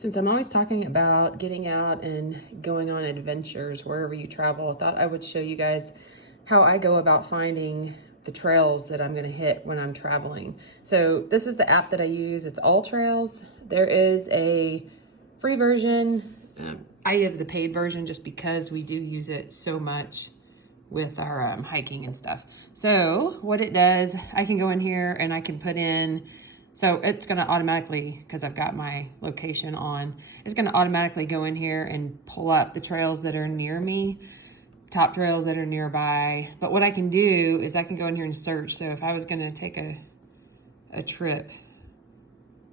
Since I'm always talking about getting out and going on adventures wherever you travel, I thought I would show you guys how I go about finding the trails that I'm going to hit when I'm traveling. So this is the app that I use. It's AllTrails. There is a free version. I have the paid version just because we do use it so much with our hiking and stuff. So what it does, I can go in here and I can put in, so it's gonna automatically, because I've got my location on, it's gonna automatically go in here and pull up the trails that are near me, top trails that are nearby. But what I can do is I can go in here and search. So if I was gonna take a trip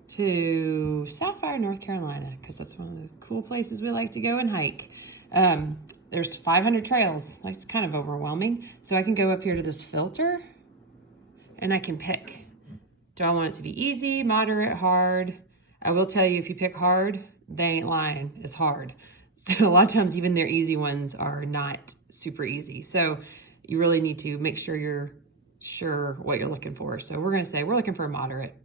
to Sapphire, North Carolina, because that's one of the cool places we like to go and hike. There's 500 trails, like it's kind of overwhelming. So I can go up here to this filter and I can pick. Do I want it to be easy, moderate, hard? I will tell you, if you pick hard, they ain't lying, it's hard. So a lot of times even their easy ones are not super easy. So you really need to make sure you're sure what you're looking for. So we're gonna say we're looking for a moderate.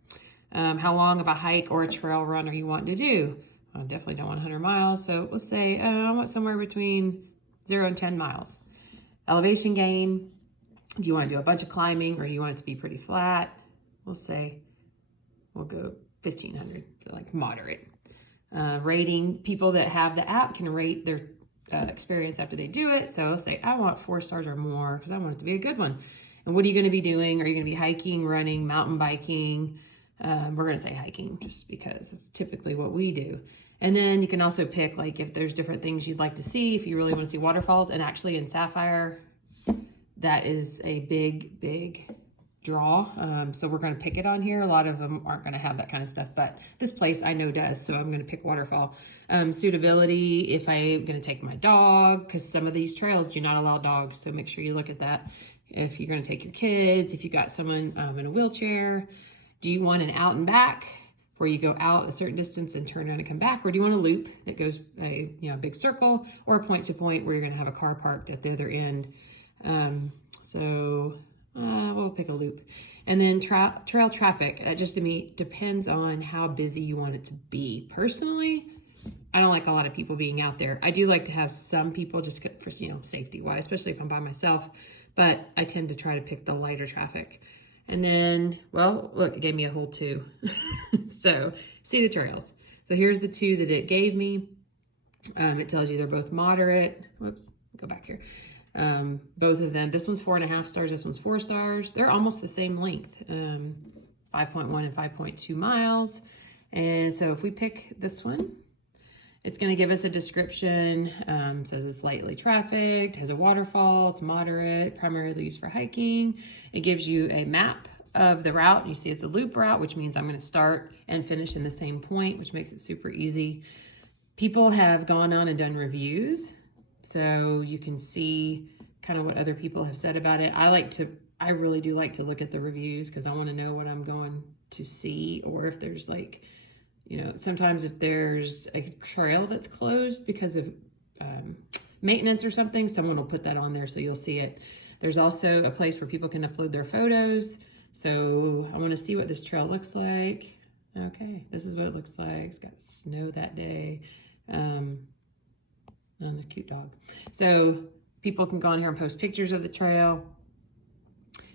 How long of a hike or a trail run are you wanting to do? I definitely don't want 100 miles. So let's say I want somewhere between 0 and 10 miles. Elevation gain. Do you want to do a bunch of climbing or do you want it to be pretty flat? We'll say we'll go 1500, so like moderate. Rating, people that have the app can rate their experience after they do it. So let's say I want 4 stars or more because I want it to be a good one. And what are you going to be doing? Are you going to be hiking, running, mountain biking? We're going to say hiking just because it's typically what we do. And then you can also pick, like, if there's different things you'd like to see, if you really want to see waterfalls. And actually in Sapphire, that is a big draw. So we're going to pick it on here. A lot of them aren't going to have that kind of stuff, but this place I know does. So I'm going to pick waterfall. Suitability, if I'm going to take my dog, because some of these trails do not allow dogs. So make sure you look at that. If you're going to take your kids, if you got someone in a wheelchair, do you want an out and back where you go out a certain distance and turn around and come back? Or do you want a loop that goes a big circle, or a point to point where you're going to have a car parked at the other end? We'll pick a loop. And then trail traffic, that just to me depends on how busy you want it to be. Personally, I don't like a lot of people being out there. I do like to have some people just for safety wise, especially if I'm by myself, but I tend to try to pick the lighter traffic. And then, well, look, it gave me a whole 2. So see the trails. So here's the 2 that it gave me. It tells you they're both moderate. Whoops, go back here. Both of them, this one's 4.5 stars, this one's 4 stars. They're almost the same length, 5.1 and 5.2 miles. And so if we pick this one, it's going to give us a description. Says it's lightly trafficked, has a waterfall, it's moderate, primarily used for hiking. It gives you a map of the route. You see it's a loop route, which means I'm going to start and finish in the same point, which makes it super easy. People have gone on and done reviews, so you can see kind of what other people have said about it. I really do like to look at the reviews because I want to know what I'm going to see, or if there's sometimes if there's a trail that's closed because of maintenance or something, someone will put that on there so you'll see it. There's also a place where people can upload their photos. So I want to see what this trail looks like. Okay, this is what it looks like. It's got snow that day. And a cute dog. So people can go on here and post pictures of the trail.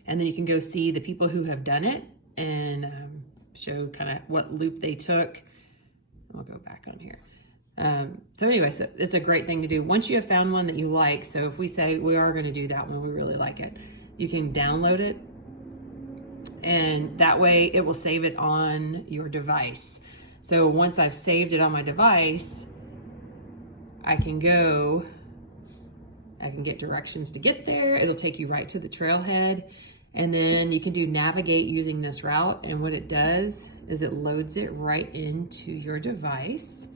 And then you can go see the people who have done it and show kind of what loop they took. I'll go back on here. So anyway, so it's a great thing to do. Once you have found one that you like, so if we say we are going to do that one, we really like it, you can download it. And that way it will save it on your device. So once I've saved it on my device, I can get directions to get there. It'll take you right to the trailhead. And then you can do navigate using this route. And what it does is it loads it right into your device.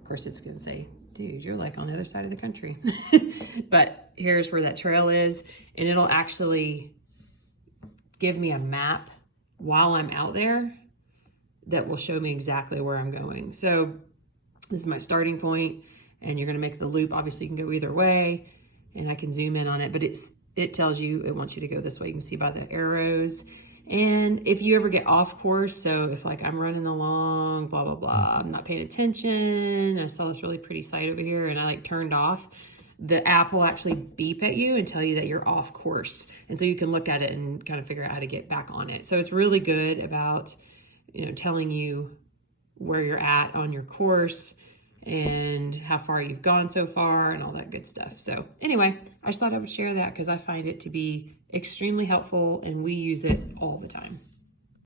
Of course, it's going to say, dude, you're like on the other side of the country. But here's where that trail is. And it'll actually give me a map while I'm out there that will show me exactly where I'm going. So this is my starting point, and you're going to make the loop. Obviously, you can go either way, and I can zoom in on it, but it tells you, it wants you to go this way. You can see by the arrows. And if you ever get off course, so if like I'm running along, blah, blah, blah, I'm not paying attention. I saw this really pretty site over here and I like turned off. The app will actually beep at you and tell you that you're off course. And so you can look at it and kind of figure out how to get back on it. So it's really good about, telling you where you're at on your course and how far you've gone so far and all that good stuff. So anyway, I just thought I would share that because I find it to be extremely helpful and we use it all the time.